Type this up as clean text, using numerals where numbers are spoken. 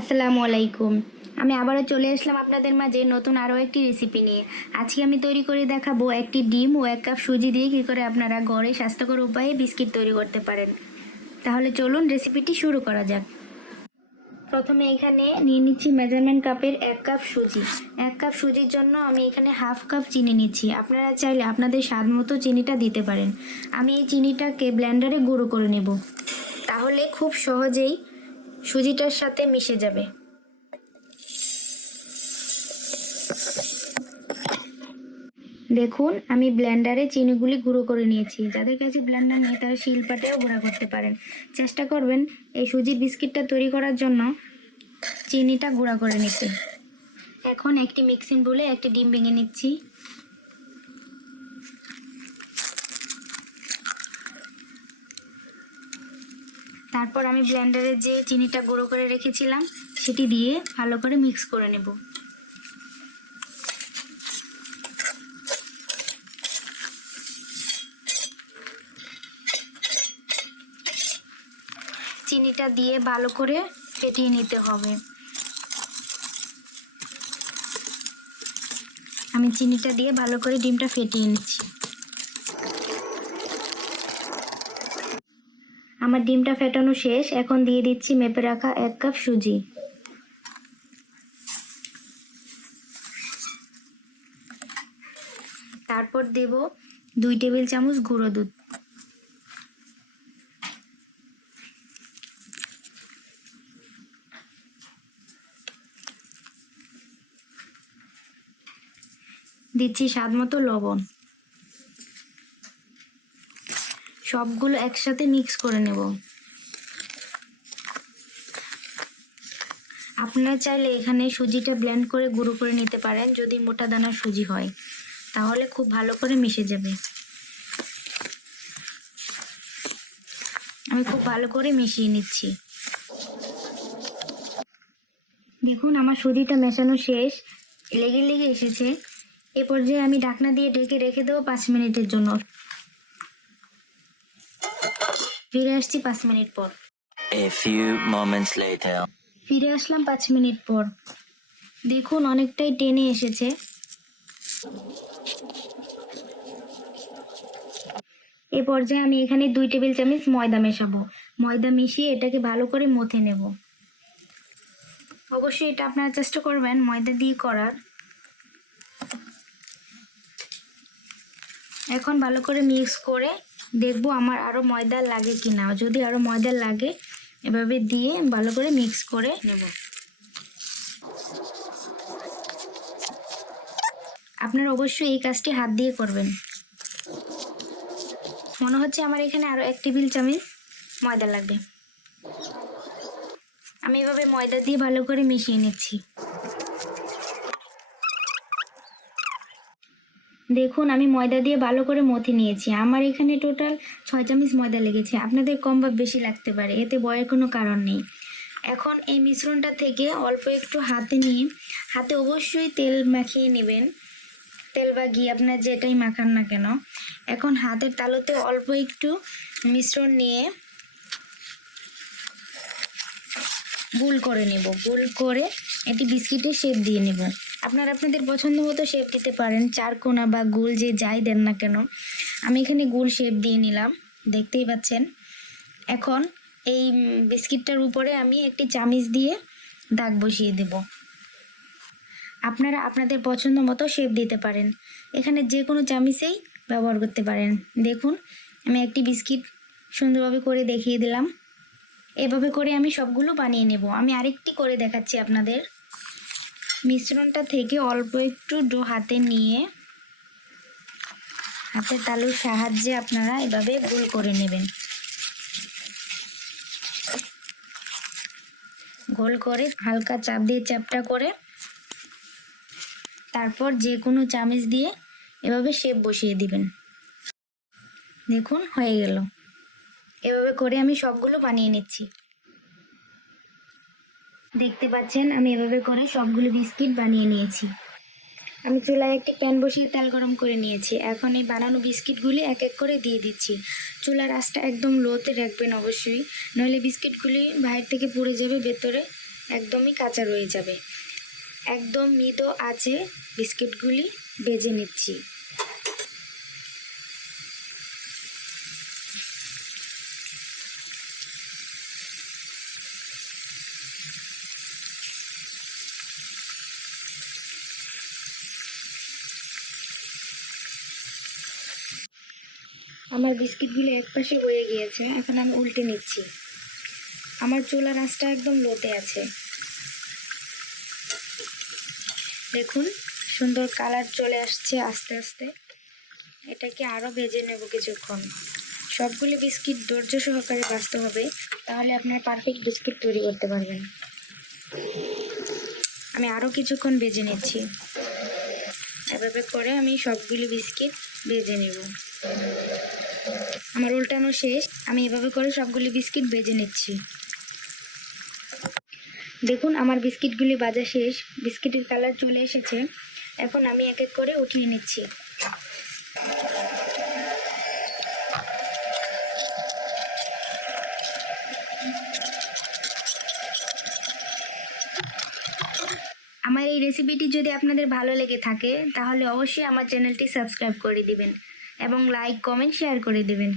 আসসালামু আলাইকুম। আমি আবারও চলে আসলাম আপনাদের মাঝে নতুন আরও একটি রেসিপি নিয়ে। আজকে আমি তৈরি করে দেখাবো একটি ডিম ও 1 কাপ সুজি দিয়ে কী করে আপনারা ঘরে স্বাস্থ্যকর উপায়ে বিস্কিট তৈরি করতে পারেন। তাহলে চলুন রেসিপিটি শুরু করা যাক। প্রথমে এখানে নিয়ে নিচ্ছি মেজারমেন্ট কাপের 1 কাপ সুজি। 1 কাপ সুজির জন্য আমি এখানে হাফ কাপ চিনি নিচ্ছি। আপনারা চাইলে আপনাদের স্বাদ মতো চিনিটা দিতে পারেন। আমি এই চিনিটাকে ব্লেন্ডারে গুঁড়ো করে নেব, তাহলে খুব সহজেই সুজিটার সাথে মিশে যাবে। দেখুন আমি ব্লেন্ডারে চিনিগুলি গুঁড়ো করে নিয়েছি। যাদের কাছে ব্লেন্ডার নেই তারা শিলপাটায়ও গুঁড়া করতে পারেন। চেষ্টা করবেন এই সুজির বিস্কিটটা তৈরি করার জন্য চিনিটা গুঁড়া করে নিতে। এখন একটি মিক্সিং বোলে একটি ডিম ভেঙে নিচ্ছি। তারপর আমি ব্লেন্ডারে যে চিনিটা গুঁড়ো করে রেখেছিলাম সেটি দিয়ে ভালো করে মিক্স করে নেব। চিনিটা দিয়ে ভালো করে ফেটিয়ে নিতে হবে। আমি চিনিটা দিয়ে ভালো করে ডিমটা ফেটিয়ে নিচ্ছি। আমার ডিমটা ফেটানো শেষ। এখন দিয়ে দিচ্ছি মেপে রাখা 1 কাপ সুজি। তারপর দেব 2 টেবিল চামচ গুঁড়ো দুধ। দিচ্ছি স্বাদ মতো লবণ। সবগুলো একসাথে মিক্স করে নেব। আপনারা চাইলে এখানে সুজিটা ব্লেন্ড করে গুঁড়ো করে নিতে পারেন। যদি মোটা দানার সুজি হয় তাহলে খুব ভালো করে মিশে যাবে। আমি খুব ভালো করে মিশিয়ে নিচ্ছি। দেখুন আমার সুজিটা মেশানো শেষ, লেগে লেগে এসেছে। এ পর্যায়ে আমি ঢাকনা দিয়ে ঢেকে রেখে দেবো 5 মিনিটের জন্য। ফিরে আসছি 5 মিনিট পর। A few moments later. ফিরে আসলাম 5 মিনিট পর। দেখুন অনেকটাই টেনে এসেছে। এ পর্যায়ে আমি এখানে 2 টেবিল চামচ ময়দা মেশাবো। ময়দা মিশিয়ে এটাকে ভালো করে মথে নেব। অবশ্যই এটা আপনারা চেষ্টা করবেন ময়দা দিয়ে করার। এখন ভালো করে মিক্স করে দেখব আমার আরও ময়দা লাগে কিনা। যদি আরও ময়দা লাগে এভাবে দিয়ে ভালো করে মিক্স করে নেব। আপনারা অবশ্যই এই কাজটি হাত দিয়ে করবেন। মনে হচ্ছে আমার এখানে আরও 1 টেবিল চামচ ময়দা লাগবে। আমি এভাবে ময়দা দিয়ে ভালো করে মিশিয়ে নিচ্ছি। দেখুন আমি ময়দা দিয়ে ভালো করে মথে নিয়েছি। আমার এখানে টোটাল 6 চামচ ময়দা লেগেছে। আপনাদের কম বা বেশি লাগতে পারে, এতে ভয়ের কোনো কারণ নেই। এখন এই মিশ্রণটা থেকে অল্প একটু হাতে নিয়ে, হাতে অবশ্যই তেল মাখিয়ে নেবেন। তেল বা ঘি আপনার যেটাই মাখান না কেন। এখন হাতের তালুতে অল্প একটু মিশ্রণ নিয়ে গোল করে নেব। গোল করে এটি বিস্কিটের শেপ দিয়ে নেব। আপনারা আপনাদের পছন্দ মতো শেপ দিতে পারেন, চারকোনা বা গোল যে যাই দেন না কেন। আমি এখানে গোল শেপ দিয়ে নিলাম, দেখতেই পাচ্ছেন। এখন এই বিস্কিটটার উপরে আমি একটি চামিচ দিয়ে দাগ বসিয়ে দেব। আপনারা আপনাদের পছন্দ মতো শেপ দিতে পারেন, এখানে যে কোনো চামিচেই ব্যবহার করতে পারেন। দেখুন আমি একটি বিস্কিট সুন্দরভাবে করে দেখিয়ে দিলাম। এভাবে করে আমি সবগুলো বানিয়ে নেব। আমি আরেকটি করে দেখাচ্ছি আপনাদের। মিশ্রণটা থেকে অল্প একটু ডো হাতে নিয়ে হাতের তালুর সাহায্যে আপনারা এভাবে গোল করে নেবেন। গোল করে হালকা চাপ দিয়ে চ্যাপটা করে তারপর যে কোনো চামচ দিয়ে এভাবে শেপ বসিয়ে দিবেন। দেখুন হয়ে গেল। এভাবে করে আমি সবগুলো বানিয়ে নিচ্ছি। দেখতে পাচ্ছেন আমি এভাবে করে সবগুলো বিস্কিট বানিয়ে নিয়েছি। আমি চুলায় একটি প্যান বসিয়ে তেল গরম করে নিয়েছি। এখন এই বানানো বিস্কিটগুলি এক এক করে দিয়ে দিচ্ছি। চুলার আঁচটা একদম লোতে রাখবেন অবশ্যই, নইলে বিস্কিটগুলি বাইরে থেকে পুড়ে যাবে ভেতরে। একদমই কাঁচা রয়ে যাবে। একদম মৃদু আঁচে বিস্কিটগুলি ভেজে নিচ্ছি। আমার বিস্কিটগুলি একপাশে হয়ে গিয়েছে, এখন আমি উল্টে নিচ্ছি। আমার চুলার আঁচটা একদম লোতে আছে। দেখুন সুন্দর কালার চলে আসছে আস্তে আস্তে। এটাকে আরও ভেজে নেব কিছুক্ষণ। সবগুলি বিস্কিট ধৈর্য সহকারে ভাজতে হবে, তাহলে আপনার পারফেক্ট বিস্কিট তৈরি করতে পারবেন। আমি আরও কিছুক্ষণ ভেজে নিচ্ছি। এভাবে করে আমি সবগুলি বিস্কিট ভেজে নেব। আমার উল্টানো শেষ। আমি এভাবে করে সবগুলি বিস্কিট ভেজে নিচ্ছি। দেখুন আমার বিস্কিটগুলি ভাজা শেষ, বিস্কিটের কালার চলে এসেছে। এখন আমি এক এক করে উঠিয়ে নিচ্ছি। আমার এই রেসিপিটি যদি আপনাদের ভালো লেগে থাকে তাহলে অবশ্যই আমার চ্যানেলটি সাবস্ক্রাইব করে দিবেন এবং লাইক, কমেন্ট, শেয়ার করে দিবেন।